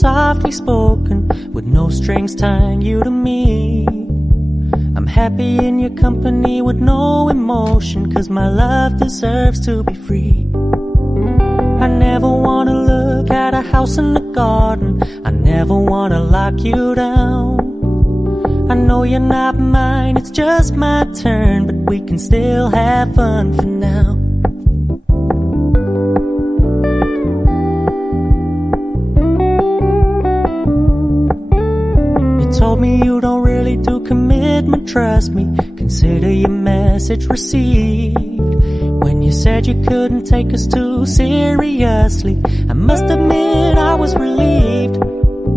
softly spoken, with no strings tying you to me. I'm happy in your company with no emotion, 'cause my love deserves to be free. I never wanna look at a house in the garden, I never wanna lock you down. I know you're not mine, it's just my turn, but we can still have fun for now. You told me you don't really do commitment, trust me, consider your message received. When you said you couldn't take us too seriously, I must admit I was relieved.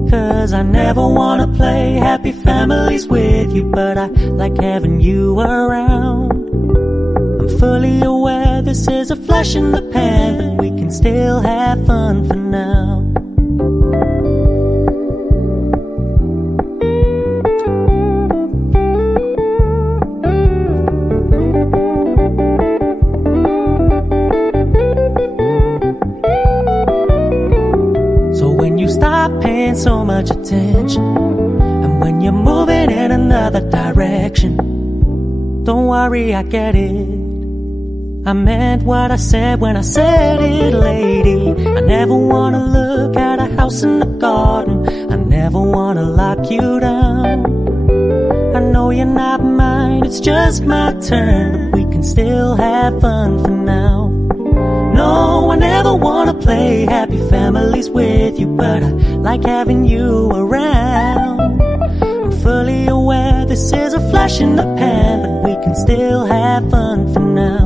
'Cause I never wanna play happy families with you, but I like having you around. I'm fully aware this is a flash in the pan, but we can still have fun for now. Stop paying so much attention, and when you're moving in another direction, don't worry, I get it. I meant what I said when I said it, lady. I never wanna look at a house in the garden, I never wanna lock you down. I know you're not mine, it's just my turn, but we can still have fun for now. No, I never wanna play happy families with you, but I like having you around. I'm fully aware this is a flash in the pan, but we can still have fun for now.